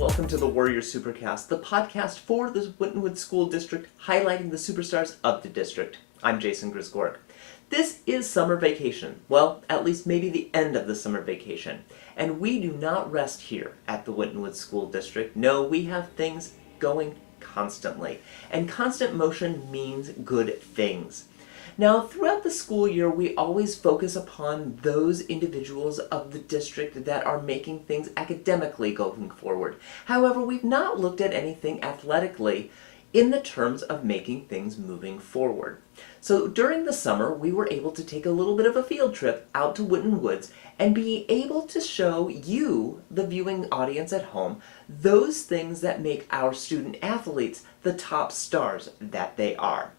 welcome to the Warrior Supercast, the podcast for the Wintonwood School District, highlighting the superstars of the district. I'm Jason Grisgork. This is summer vacation. Well, at least maybe the end of the summer vacation. And we do not rest here at the Wintonwood School District. No, we have things going constantly. And constant motion means good things. Now, throughout the school year, we always focus upon those individuals of the district that are making things academically going forward. However, we've not looked at anything athletically in the terms of making things moving forward. So during the summer, we were able to take a little bit of a field trip out to Winton Woods and be able to show you, the viewing audience at home, those things that make our student athletes the top stars that they are.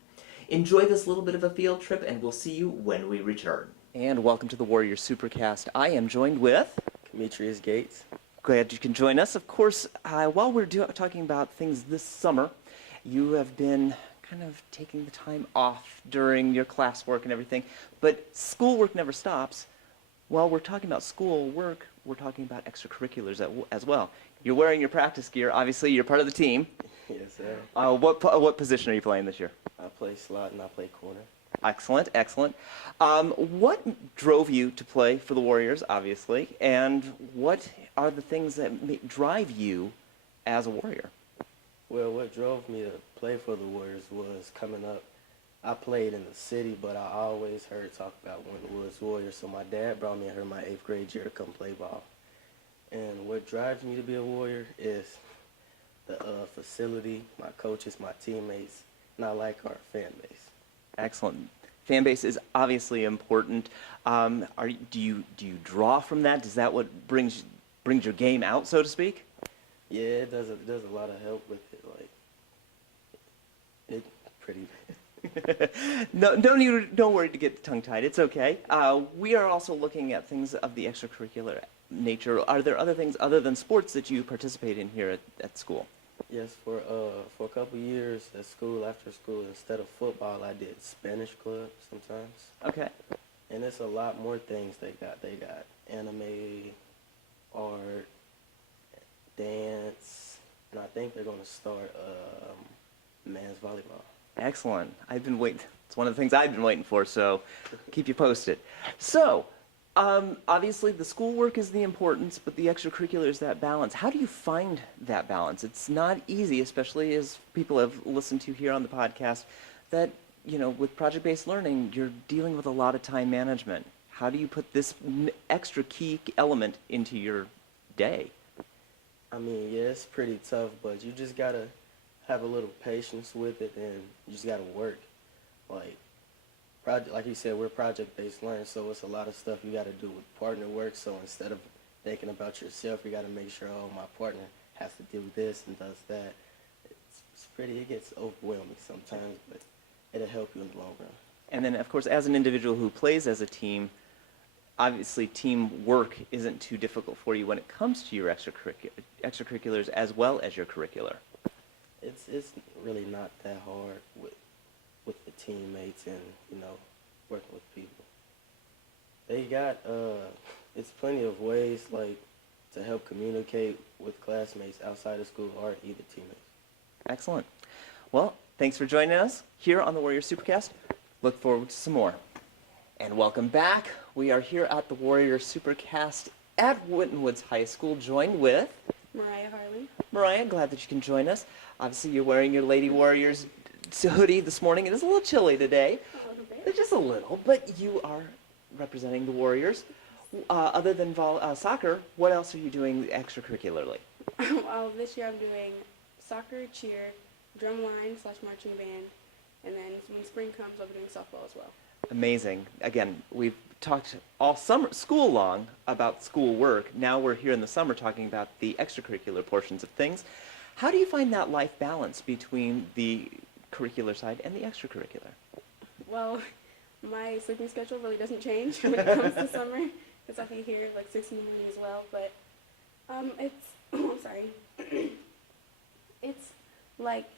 Enjoy this little bit of a field trip, and we'll see you when we return. And welcome to the Warrior Supercast. I am joined with Materia Gates. Glad you can join us. Of course, while we're talking about things this summer, you have been kind of taking the time off during your classwork and everything, but schoolwork never stops. While we're talking about schoolwork, we're talking about extracurriculars as well. You're wearing your practice gear. Obviously, you're part of the team. Yes, sir. What position are you playing this year? I play slot and I play corner. Excellent, excellent. What drove you to play for the Warriors, obviously, and what are the things that drive you as a Warrior? Well, what drove me to play for the Warriors was coming up. I played in the city, but I always heard talk about Winton Woods Warriors, so my dad brought me in here my 8th grade year to come play ball. And what drives me to be a Warrior is the facility, my coaches, my teammates, and I like our fan base. Excellent. Fan base is obviously important. Do you draw from that? Is that what brings your game out, so to speak? Yeah, it does a lot of help with it. Like, it's pretty bad. No, don't worry to get tongue-tied. It's okay. We are also looking at things of the extracurricular nature. Are there other things other than sports that you participate in here at school? Yes, for a couple years at school, after school, instead of football, I did Spanish club sometimes. Okay. And it's a lot more things they got. They got anime, art, dance, and I think they're going to start men's volleyball. Excellent. I've been waiting. It's one of the things I've been waiting for, so keep you posted. So, obviously the schoolwork is the importance, but the extracurricular is that balance. How do you find that balance? It's not easy, especially as people have listened to here on the podcast, that, with project-based learning, you're dealing with a lot of time management. How do you put this extra key element into your day? I mean, yeah, it's pretty tough, but you just got to have a little patience with it, and you just got to work. Like you said, we're project-based learning, so it's a lot of stuff you got to do with partner work. So instead of thinking about yourself, you got to make sure, my partner has to do this and does that. It gets overwhelming sometimes, but it'll help you in the long run. And then, of course, as an individual who plays as a team, obviously teamwork isn't too difficult for you when it comes to your extracurriculars as well as your curricular. It's really not that hard with the teammates and, working with people. They got, it's plenty of ways, to help communicate with classmates outside of school or either teammates. Excellent. Well, thanks for joining us here on the Warrior Supercast. Look forward to some more. And welcome back. We are here at the Warrior Supercast at Winton Woods High School, joined with Mariah Harley. Mariah, glad that you can join us. Obviously, you're wearing your Lady Warriors hoodie this morning. It is a little chilly today. A little bit. Just a little, but you are representing the Warriors. Other than soccer, what else are you doing extracurricularly? Well, this year I'm doing soccer, cheer, drumline/marching band, and then when spring comes, I'll be doing softball as well. Amazing. Again, we've talked all summer, school long, about school work. Now we're here in the summer talking about the extracurricular portions of things. How do you find that life balance between the curricular side and the extracurricular? Well, my sleeping schedule really doesn't change when it comes to summer, because I'll be here 6 in the morning as well, but it's, I'm sorry, it's like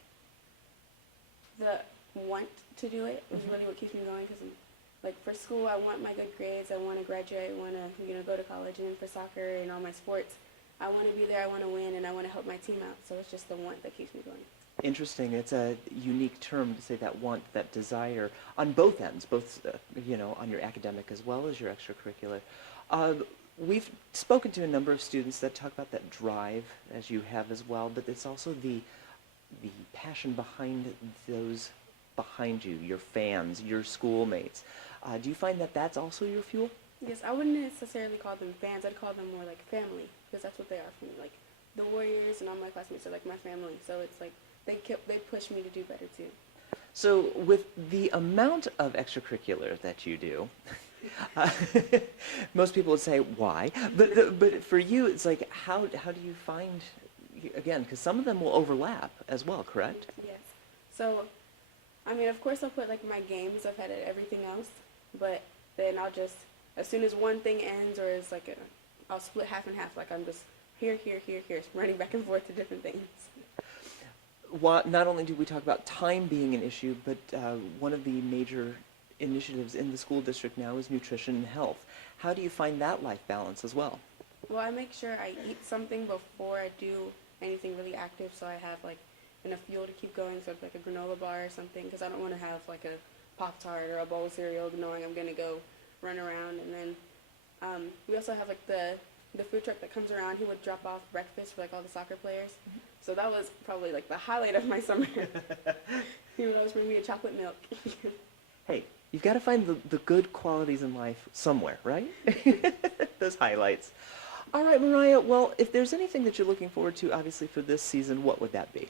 the want to do it is really what keeps me going, because for school, I want my good grades, I want to graduate, I want to go to college, and then for soccer and all my sports, I want to be there, I want to win, and I want to help my team out. So it's just the want that keeps me going. Interesting. It's a unique term to say that want, that desire on both ends, both, on your academic as well as your extracurricular. We've spoken to a number of students that talk about that drive, as you have as well, but it's also the passion behind those behind you, your fans, your schoolmates. Do you find that that's also your fuel? Yes, I wouldn't necessarily call them fans. I'd call them more like family, because that's what they are for me. Like the Warriors and all my classmates are like my family. So it's like they push me to do better too. So with the amount of extracurricular that you do, most people would say why, but for you it's like how do you find, again, because some of them will overlap as well, correct? Yes. So, I mean, of course I'll put like my games ahead of everything else, but then I'll just, as soon as one thing ends or is like I'll split half and half, like I'm just here, running back and forth to different things. Not only do we talk about time being an issue, but one of the major initiatives in the school district now is nutrition and health. How do you find that life balance as well? Well, I make sure I eat something before I do anything really active, so I have like enough fuel to keep going, so like a granola bar or something, because I don't want to have like a Pop-Tart or a bowl of cereal knowing I'm going to go run around. And then we also have like the food truck that comes around. He would drop off breakfast for like all the soccer players. So that was probably like the highlight of my summer. He would always bring me a chocolate milk. Hey, you've got to find the good qualities in life somewhere, right? Those highlights. All right, Mariah, well, if there's anything that you're looking forward to, obviously, for this season, what would that be?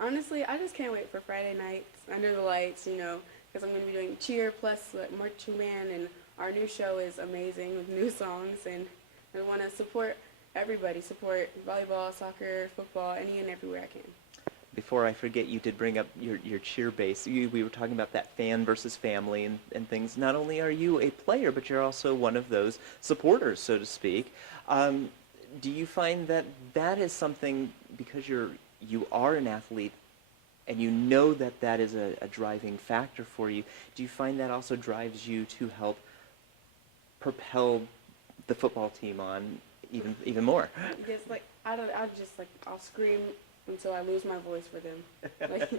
Honestly, I just can't wait for Friday nights under the lights, because I'm going to be doing cheer plus marching band, and our new show is amazing with new songs, and I want to support everybody, support volleyball, soccer, football, any and everywhere I can. Before I forget, you did bring up your cheer base. We were talking about that fan versus family and things. Not only are you a player, but you're also one of those supporters, so to speak. Do you find that that is something, because you are an athlete and you know that is a driving factor for you, do you find that also drives you to help propel the football team on even more? Yes, like I'll scream until I lose my voice for them. Like,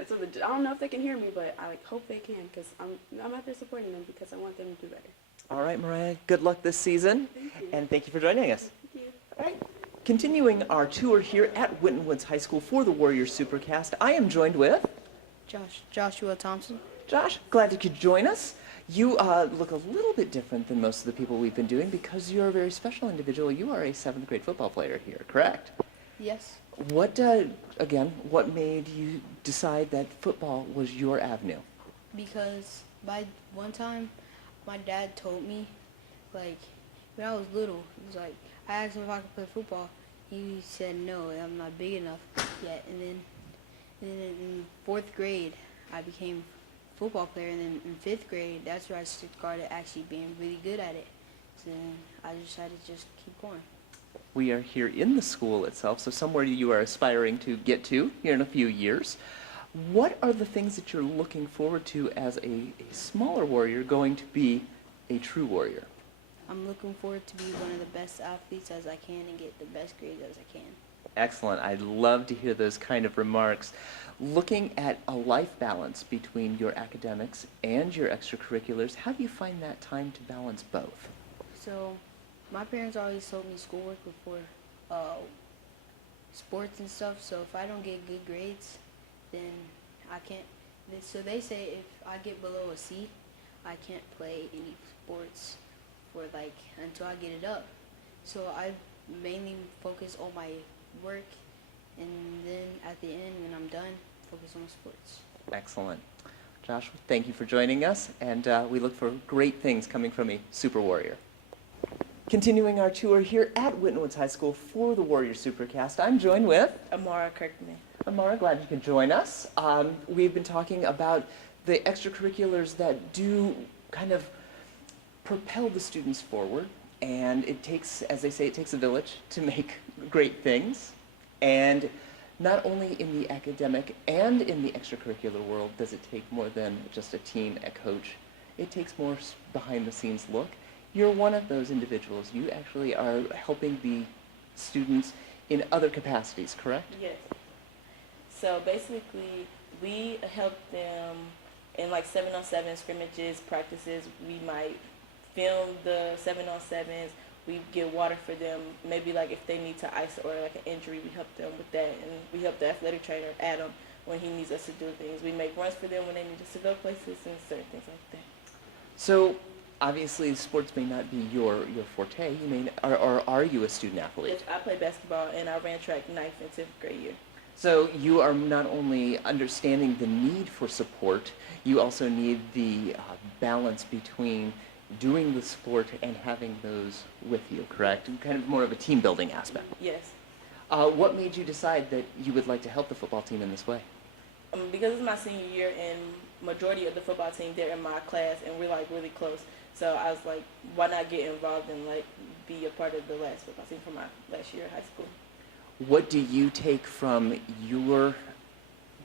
I don't know if they can hear me, but I hope they can, because I'm out there supporting them because I want them to do better. All right, Mariah, good luck this season. Thank you. And thank you for joining us. Thank you. All right. Continuing our tour here at Winton Woods High School for the Warriors Supercast, I am joined with Joshua Thompson. Josh. Glad you could join us. You look a little bit different than most of the people we've been doing because you're a very special individual. You are a 7th grade football player here, correct? Yes. What made you decide that football was your avenue? Because by one time, my dad told me, like, when I was little, he was like, I asked him if I could play football. He said, no, I'm not big enough yet. And then in 4th grade, I became a football player. And then in 5th grade, that's where I started actually being really good at it. So then I decided to just keep going. We are here in the school itself, so somewhere you are aspiring to get to here in a few years. What are the things that you're looking forward to as a smaller warrior going to be a true warrior? I'm looking forward to be one of the best athletes as I can and get the best grades as I can. Excellent. I'd love to hear those kind of remarks. Looking at a life balance between your academics and your extracurriculars, how do you find that time to balance both? So, my parents always told me schoolwork before sports and stuff, so if I don't get good grades, then I can't. So they say if I get below a C, I can't play any sports for until I get it up. So I mainly focus on my work, and then at the end, when I'm done, focus on sports. Excellent. Josh, thank you for joining us, and we look for great things coming from a super warrior. Continuing our tour here at Winton Woods High School for the Warrior Supercast, I'm joined with Amara Kirkman. Amara. Glad you could join us. We've been talking about the extracurriculars that do kind of propel the students forward, and it takes, as they say, it takes a village to make great things. And not only in the academic and in the extracurricular world does it take more than just a team, a coach. It takes more behind the scenes look. You're one of those individuals. You actually are helping the students in other capacities, correct? Yes. So basically, we help them in like 7-on-7 scrimmages, practices. We might film the 7-on-7s. We get water for them. Maybe like if they need to ice or like an injury, we help them with that. And we help the athletic trainer, Adam, when he needs us to do things. We make runs for them when they need us to go places and certain things like that. So obviously sports may not be your forte. You may, or are you a student athlete? Yes, I play basketball and I ran track 9th and 10th grade year. So you are not only understanding the need for support, you also need the balance between doing the sport and having those with you, correct? Kind of more of a team building aspect. Yes. What made you decide that you would like to help the football team in this way? Because it's my senior year and majority of the football team, they're in my class and we're like really close. So I was like, why not get involved and like be a part of the last football team for my last year of high school? What do you take from your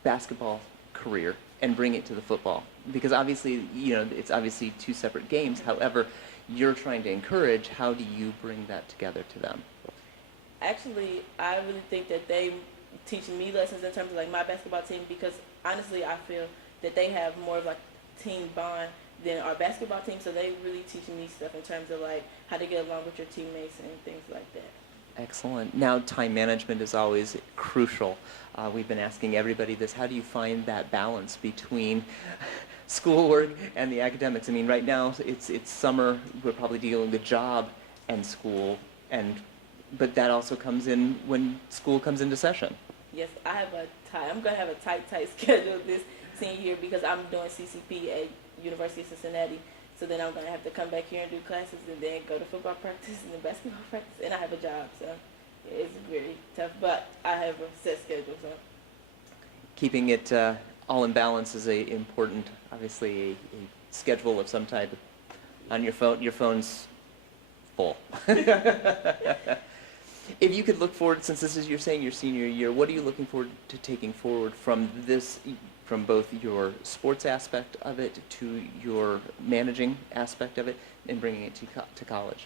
basketball career and bring it to the football? Because obviously, you know, it's obviously two separate games. However, you're trying to encourage. How do you bring that together to them? Actually, I really think that they teach me lessons in terms of like my basketball team because honestly, I feel that they have more of like team bond than our basketball team. So they really teach me stuff in terms of like how to get along with your teammates and things like that. Excellent. Now, time management is always crucial. We've been asking everybody this. How do you find that balance between schoolwork and the academics? I mean, right now it's summer. We're probably dealing with job and school, but that also comes in when school comes into session. Yes, I'm going to have a tight schedule this senior year because I'm doing CCP at University of Cincinnati. So then I'm going to have to come back here and do classes and then go to football practice and then basketball practice. And I have a job, so it's very tough. But I have a set schedule, so. Keeping it all in balance is important, obviously, a schedule of some type on your phone. Your phone's full. If you could look forward, since this is, you're saying your senior year, what are you looking forward to taking forward from this, from both your sports aspect of it to your managing aspect of it and bringing it to college?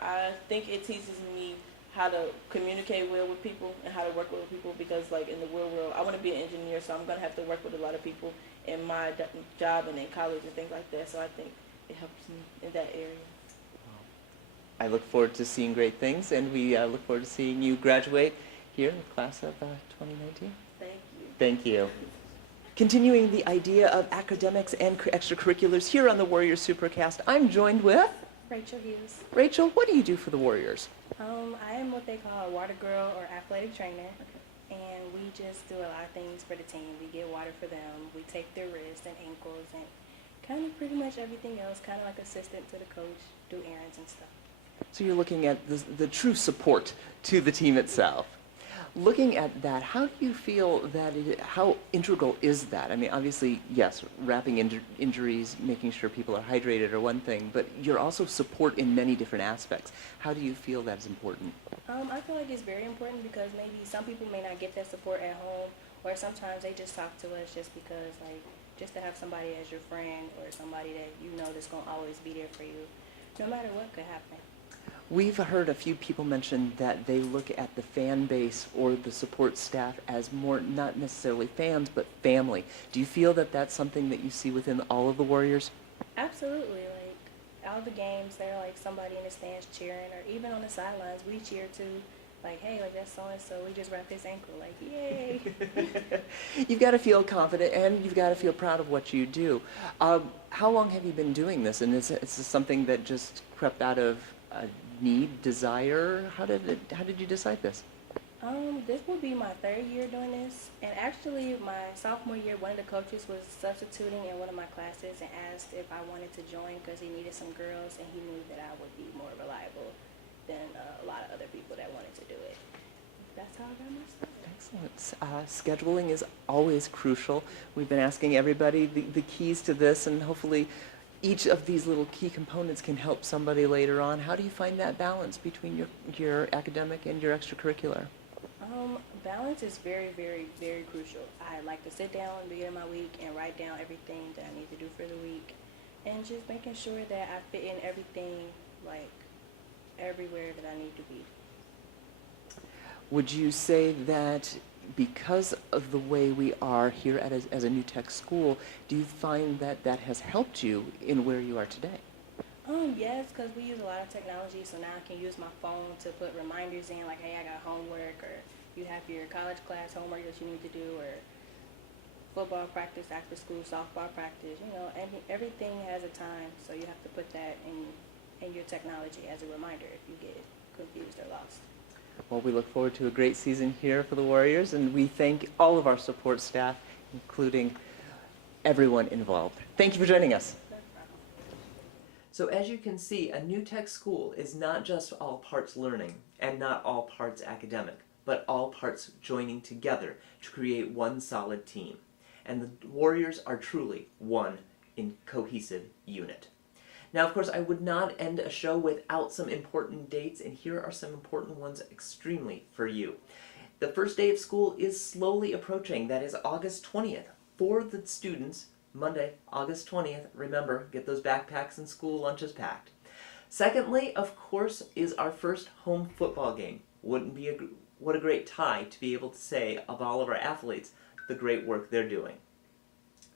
I think it teaches me how to communicate well with people and how to work well with people because like in the real world, I want to be an engineer, so I'm going to have to work with a lot of people in my job and in college and things like that. So I think it helps me in that area. I look forward to seeing great things, and we look forward to seeing you graduate here in the class of 2019. Thank you. Thank you. Continuing the idea of academics and extracurriculars here on the Warriors Supercast, I'm joined with Rachel Hughes. Rachel. What do you do for the Warriors? I am what they call a water girl or athletic trainer, and we just do a lot of things for the team. We get water for them. We take their wrists and ankles and kind of pretty much everything else, kind of like assistant to the coach, do errands and stuff. So you're looking at the true support to the team itself. Looking at that, how do you feel that how integral is that? I mean, obviously, yes, wrapping injuries, making sure people are hydrated are one thing, but you're also support in many different aspects. How do you feel that is important? I feel like it's very important because maybe some people may not get that support at home, or sometimes they just talk to us just because, like, just to have somebody as your friend or somebody that you know that's going to always be there for you, no matter what could happen. We've heard a few people mention that they look at the fan base or the support staff as more, not necessarily fans, but family. Do you feel that that's something that you see within all of the Warriors? Absolutely. Like, all the games, they're like somebody in the stands cheering, or even on the sidelines, we cheer too. Like, hey, like that's so-and-so, we just wrapped his ankle, like, yay. You've got to feel confident and you've got to feel proud of what you do. How long have you been doing this? And is this something that just crept out of need, desire? How did you decide this? This will be my 3rd year doing this, and actually my sophomore year, one of the coaches was substituting in one of my classes and asked if I wanted to join because he needed some girls, and he knew that I would be more reliable than a lot of other people that wanted to do it. That's how I got my start. Excellent. Scheduling is always crucial. We've been asking everybody the keys to this, and hopefully each of these little key components can help somebody later on. How do you find that balance between your academic and your extracurricular? Balance is very, very, very crucial. I like to sit down at the beginning of my week and write down everything that I need to do for the week, and just making sure that I fit in everything, like, everywhere that I need to be. Would you say that because of the way we are here as a New Tech school, do you find that that has helped you in where you are today? Yes, because we use a lot of technology, so now I can use my phone to put reminders in, like, hey, I got homework, or you have your college class homework that you need to do, or football practice after school, softball practice, and everything has a time, so you have to put that in your technology as a reminder if you get confused or lost. Well, we look forward to a great season here for the Warriors, and we thank all of our support staff, including everyone involved. Thank you for joining us. So as you can see, a New Tech school is not just all parts learning and not all parts academic, but all parts joining together to create one solid team. And the Warriors are truly one cohesive unit. Now, of course, I would not end a show without some important dates, and here are some important ones extremely for you. The first day of school is slowly approaching. That is August 20th. For the students, Monday, August 20th, remember, get those backpacks and school lunches packed. Secondly, of course, is our first home football game. What a great tie to be able to say of all of our athletes the great work they're doing.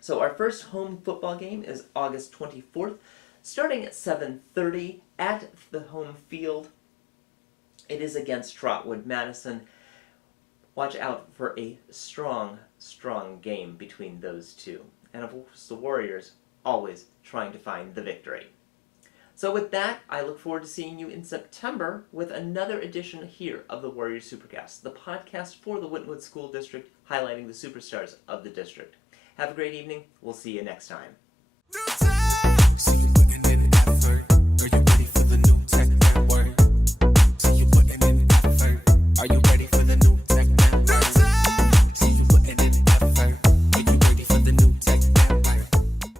So our first home football game is August 24th, starting at 7:30 at the home field. It is against Trotwood Madison. Watch out for a strong, strong game between those two. And of course, the Warriors always trying to find the victory. So with that, I look forward to seeing you in September with another edition here of the Warriors Supercast, the podcast for the Wynnewood School District, highlighting the superstars of the district. Have a great evening. We'll see you next time. See you looking at it effort.